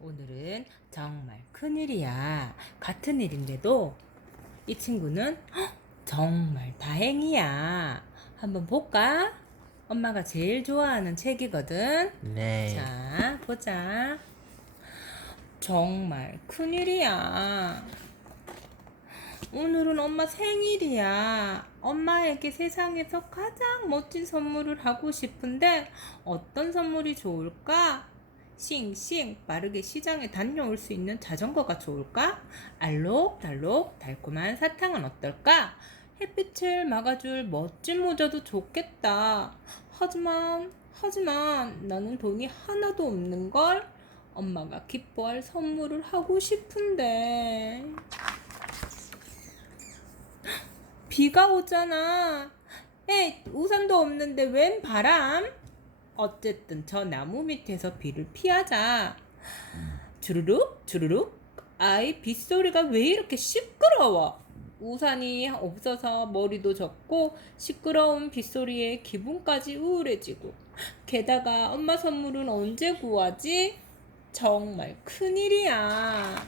오늘은 정말 큰일이야. 같은 일인데도 이 친구는 헉, 정말 다행이야. 한번 볼까? 엄마가 제일 좋아하는 책이거든. 네. 자, 보자. 정말 큰일이야. 오늘은 엄마 생일이야. 엄마에게 세상에서 가장 멋진 선물을 하고 싶은데 어떤 선물이 좋을까? 싱싱 빠르게 시장에 다녀올 수 있는 자전거가 좋을까? 알록달록 달콤한 사탕은 어떨까? 햇빛을 막아줄 멋진 모자도 좋겠다. 하지만 하지만 나는 돈이 하나도 없는 걸. 엄마가 기뻐할 선물을 하고 싶은데. 비가 오잖아. 에, 우산도 없는데 웬 바람? 어쨌든 저 나무 밑에서 비를 피하자. 주르륵 주르륵. 아이 빗소리가 왜 이렇게 시끄러워? 우산이 없어서 머리도 젖고 시끄러운 빗소리에 기분까지 우울해지고 게다가 엄마 선물은 언제 구하지? 정말 큰일이야.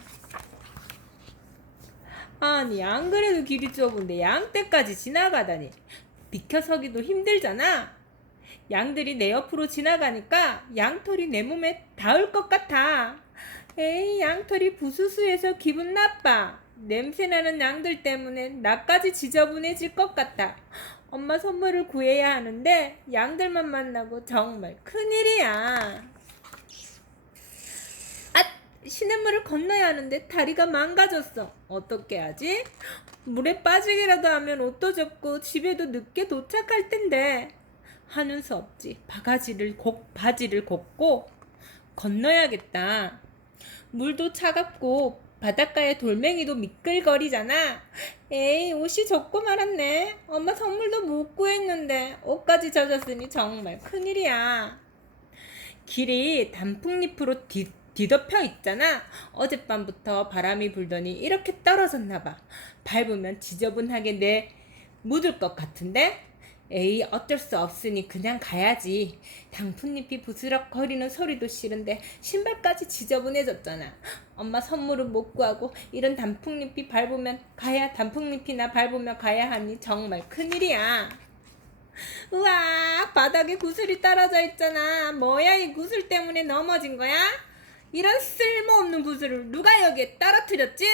아니 안 그래도 길이 좁은데 양떼까지 지나가다니 비켜서기도 힘들잖아. 양들이 내 옆으로 지나가니까 양털이 내 몸에 닿을 것 같아. 에이 양털이 부수수해서 기분 나빠. 냄새나는 양들 때문에 나까지 지저분해질 것 같아. 엄마 선물을 구해야 하는데 양들만 만나고 정말 큰일이야. 아, 시냇물을 건너야 하는데 다리가 망가졌어. 어떻게 하지? 물에 빠지기라도 하면 옷도 젖고 집에도 늦게 도착할 텐데. 하는 수 없지. 바가지를 곡, 바지를 걷고 건너야겠다. 물도 차갑고 바닷가에 돌멩이도 미끌거리잖아. 에이, 옷이 젖고 말았네. 엄마 선물도 못 구했는데 옷까지 젖었으니 정말 큰일이야. 길이 단풍잎으로 뒤, 뒤덮여 있잖아. 어젯밤부터 바람이 불더니 이렇게 떨어졌나 봐. 밟으면 지저분하게 내 묻을 것 같은데? 에이 어쩔 수 없으니 그냥 가야지. 단풍잎이 부스럭거리는 소리도 싫은데 신발까지 지저분해졌잖아. 엄마 선물은 못 구하고 이런 단풍잎이 밟으면 가야 단풍잎이나 밟으며 가야 하니 정말 큰일이야. 우와 바닥에 구슬이 떨어져 있잖아. 뭐야 이 구슬 때문에 넘어진 거야? 이런 쓸모없는 구슬을 누가 여기에 떨어뜨렸지?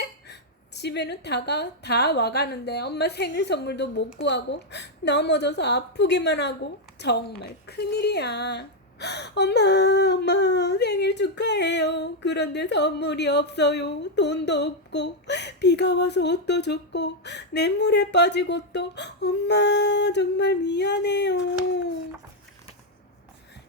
집에는 다가 다 와가는데 엄마 생일 선물도 못 구하고 넘어져서 아프기만 하고 정말 큰일이야. 엄마, 엄마 생일 축하해요. 그런데 선물이 없어요. 돈도 없고 비가 와서 옷도 젖고 냇물에 빠지고 또 엄마 정말 미안해요.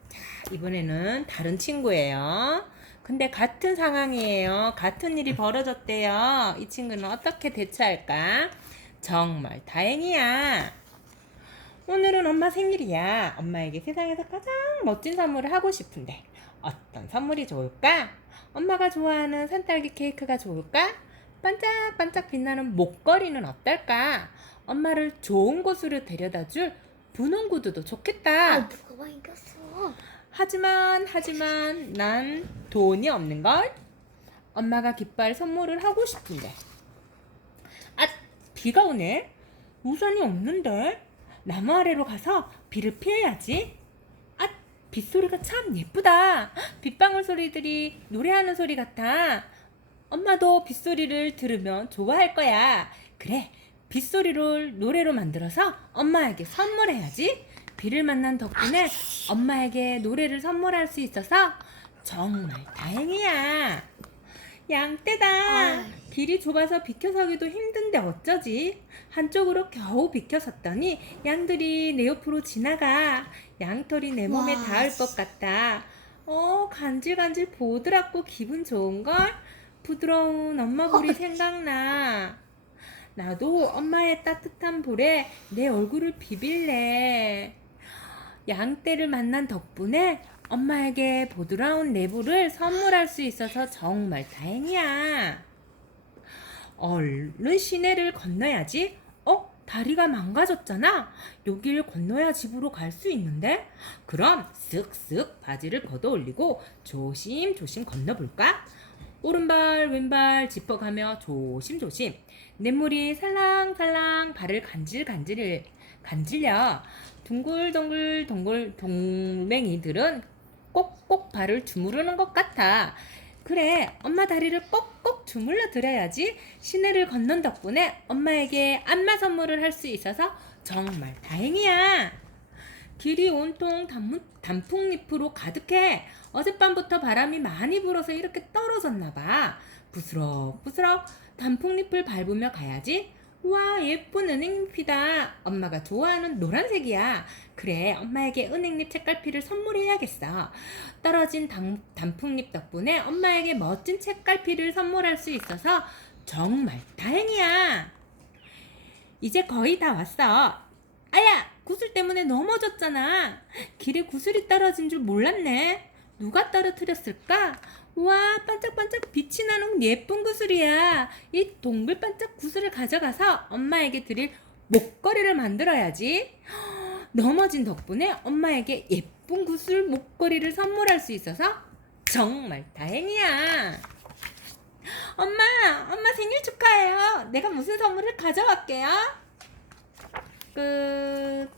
자, 이번에는 다른 친구예요. 근데 같은 상황이에요. 같은 일이 벌어졌대요. 이 친구는 어떻게 대처할까? 정말 다행이야. 오늘은 엄마 생일이야. 엄마에게 세상에서 가장 멋진 선물을 하고 싶은데 어떤 선물이 좋을까? 엄마가 좋아하는 산딸기 케이크가 좋을까? 반짝반짝 빛나는 목걸이는 어떨까? 엄마를 좋은 곳으로 데려다 줄 분홍 구두도 좋겠다. 아, 누가 봐 이겼어. 하지만 하지만 난 돈이 없는 걸. 엄마가 기뻐할 선물을 하고 싶은데. 아, 비가 오네. 우산이 없는데. 나무 아래로 가서 비를 피해야지. 아, 빗소리가 참 예쁘다. 빗방울 소리들이 노래하는 소리 같아. 엄마도 빗소리를 들으면 좋아할 거야. 그래, 빗소리를 노래로 만들어서 엄마에게 선물해야지. 비를 만난 덕분에 엄마에게 노래를 선물할 수 있어서 정말 다행이야. 양떼다. 아. 길이 좁아서 비켜서기도 힘든데 어쩌지? 한쪽으로 겨우 비켜섰더니 양들이 내 옆으로 지나가. 양털이 내 몸에 와, 닿을 것 같다. 어, 간질간질 보드랍고 기분 좋은걸? 부드러운 엄마 볼이 생각나. 나도 엄마의 따뜻한 볼에 내 얼굴을 비빌래. 양떼를 만난 덕분에 엄마에게 보드라운 내부를 선물할 수 있어서 정말 다행이야. 얼른 시내를 건너야지. 어? 다리가 망가졌잖아. 여길 건너야 집으로 갈 수 있는데? 그럼 쓱쓱 바지를 걷어 올리고 조심조심 건너볼까? 오른발 왼발 짚어가며 조심조심 냇물이 살랑살랑 발을 간질간질 간질려 둥글둥글 동글 동맹이들은 꼭꼭 발을 주무르는 것 같아. 그래, 엄마 다리를 꼭꼭 주물러 드려야지. 시내를 건넌 덕분에 엄마에게 안마 선물을 할 수 있어서 정말 다행이야. 길이 온통 단풍잎으로 가득해. 어젯밤부터 바람이 많이 불어서 이렇게 떨어졌나 봐. 부스럭부스럭 단풍잎을 밟으며 가야지. 와 예쁜 은행잎이다. 엄마가 좋아하는 노란색이야. 그래 엄마에게 은행잎 책갈피를 선물해야겠어. 떨어진 단, 단풍잎 덕분에 엄마에게 멋진 책갈피를 선물할 수 있어서 정말 다행이야. 이제 거의 다 왔어. 아야 구슬 때문에 넘어졌잖아. 길에 구슬이 떨어진 줄 몰랐네. 누가 떨어뜨렸을까? 와 반짝반짝 빛이 나는 예쁜 구슬이야. 이 동글반짝 구슬을 가져가서 엄마에게 드릴 목걸이를 만들어야지. 넘어진 덕분에 엄마에게 예쁜 구슬 목걸이를 선물할 수 있어서 정말 다행이야. 엄마, 엄마 생일 축하해요. 내가 무슨 선물을 가져갈게요. 끝.